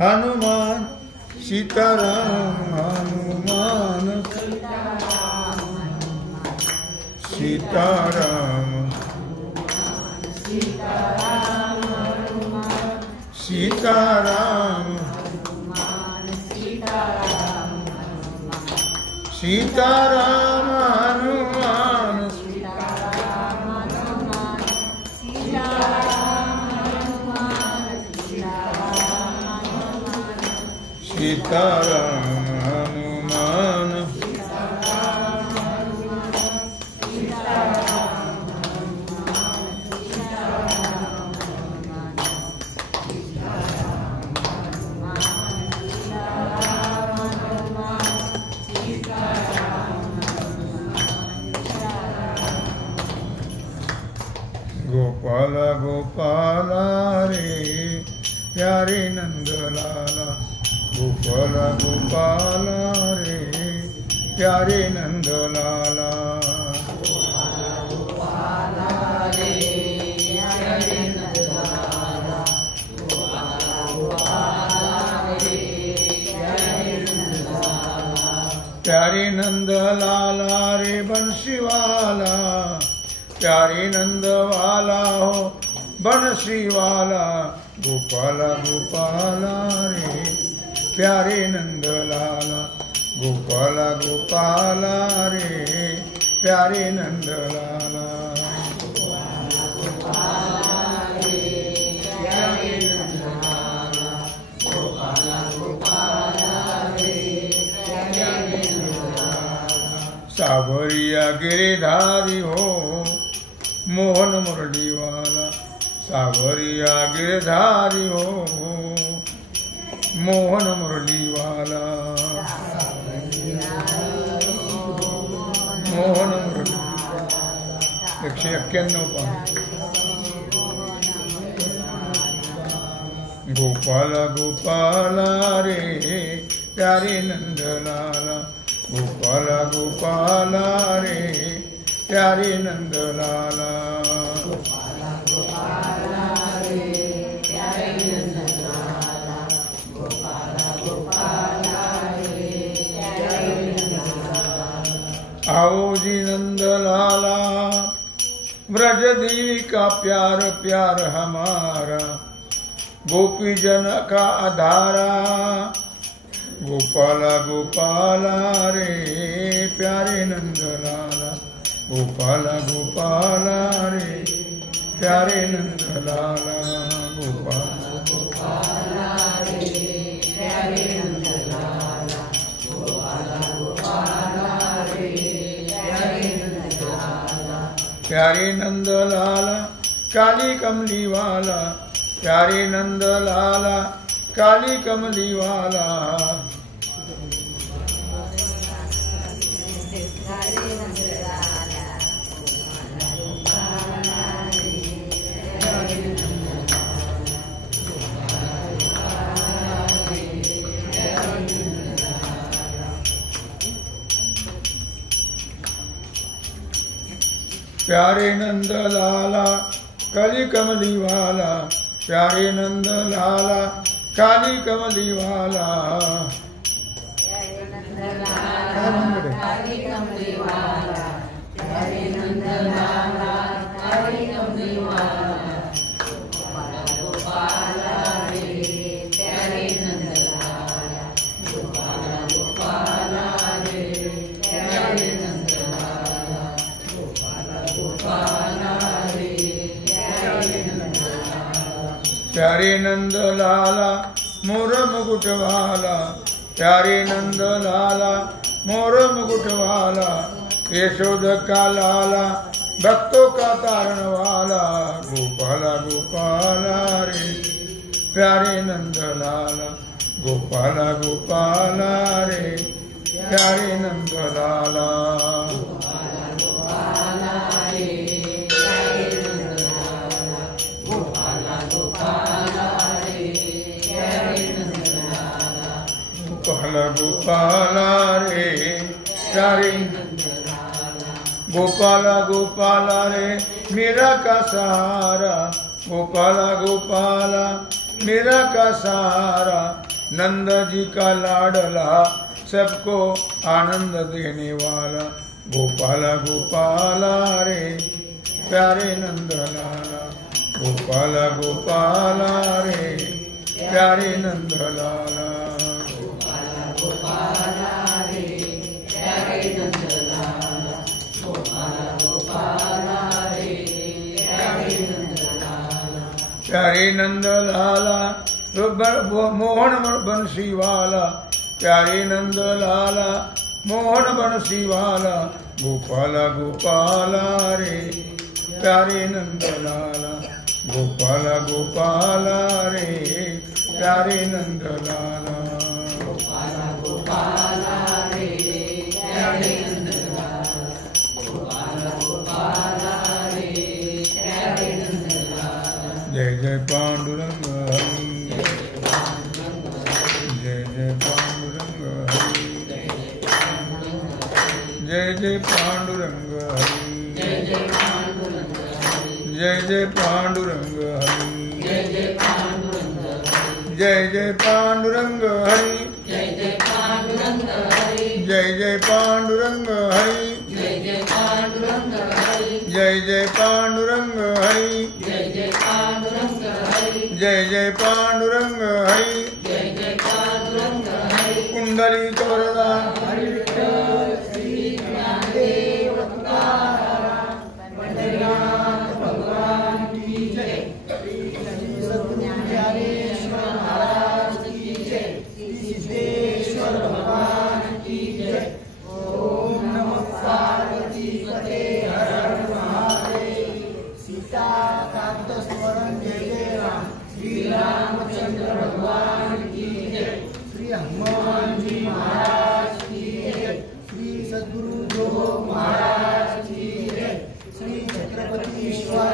हनुमान सीताराम हनुमान सीताराम सीताराम सीताराम हनुमान सीताराम हनुमान गोपाल गोपाल रे प्यारे नंद लाला गोपाल गोपाल रे प्यारे नंद लाला प्यारे नंद लाला रे बंसी वाला प्यारे नंद वाला हो बंसी वाला गोपाल गोपाल रे प्यारे नंद लाला गोपाल गोपाल रे प्यारे नंद लाला सावरिया गिरधारी हो मोहन मुरली वाला सावरिया गिरधारी हो मोहन मुरली वाला मोहन मुरली 191 गोपाल गोपाल रे प्यारे नंद लाला गोपाल गोपाल रे प्यारे नंद लाला आओ जी नंद लाला ब्रज देवी का प्यार प्यार हमारा गोपी जन का आधारा गोपाल गोपाल रे प्यारे नंद लाला गोपाल गोपाल रे प्यारे नंद लाला गोपाल गोपाल रे प्यारे नंद लाला गोपाल गोपाल रे प्यारे नंद लाला प्यारे नंद लाला काली कमली वाला प्यारे नंद लाला काली कमली वाला प्यारे नंद लाला काली कमली वाला प्यारे नंद लाला काली कमली वाला प्यारे नंद लाला काली कमली वाला प्यारे नंद लाला काली कमली वाला गोपाल गोपाल रे प्यारे नंद लाला गोपाल गोपाल रे प्यारे नंद लाला गोपाल गोपाल रे प्यारे नंद लाला प्यारे नंद लाला मोर मुकुट वाला प्यारे नंद लाला मोर मुकुट वाला यशोद का लाला भक्तों का तारण वाला गोपाल गोपाल रे प्यारे नंद लाला गोपाल गोपाल रे प्यारे नंद लाला गोपाल गोपाल रे प्यारे गोपाल गोपाल रे मेरा का सहारा गोपाल गोपाल मेरा का सहारा, नंद जी का लाडला, सबको आनंद देने वाला, गोपाला गोपाला रे प्यारे नंद लाला, गोपाला गोपाला रे प्यारे नंद लाला, गोपाला गोपाला रे प्यारे नंद लाला, गोपाला गोपाला रे प्यारे नंद लाला, प्यारे नंद लाला मोहन बंसी वाला, प्यारे नंद लाला मोहन बंसी वाला, गोपाला गोपाला रे प्यारे नंद लाला, गोपाला गोपाला रे प्यारे नंद लाला, गोपाला गोपाला रे प्यारे नंद लाला, गोपाला गोपाला रे प्यारे नंद लाला। जय जय पांडुरंग हरि, जय जय पांडुरंग हरि, जय जय पांडुरंग हरि, जय जय पांडुरंग हरि, जय जय पांडुरंग हरि, जय जय पांडुरंग हरि, जय जय पांडुरंग हरि, जय जय पांडुरंग हरि, जय जय पांडुरंग हरि, जय जय पांडुरंग हरि, जय जय पांडुरंग हरि, जय जय पांडुरंग हरि, जय जय पांडुरंग हरि, जय जय पांडुरंग हरि। कुंडली वरदा हरि विठ्ठल श्री ज्ञानदेव तुकाराम पंढरीनाथ भगवान की जय, श्री सद्गुरुज्ञानेश्वर महाराज की जय, श्री सिद्धेश्वर भगवान की जय। ओम नमः पार्वती पते हर हर महादेव। सीता कांत स्मरण जय जय राम, श्री रामचंद्र भगवान की जय, श्री हनुमान जी महाराज की जय, श्री सद्गुरु जो महाराज की जय, श्री छत्रपति शिवाजी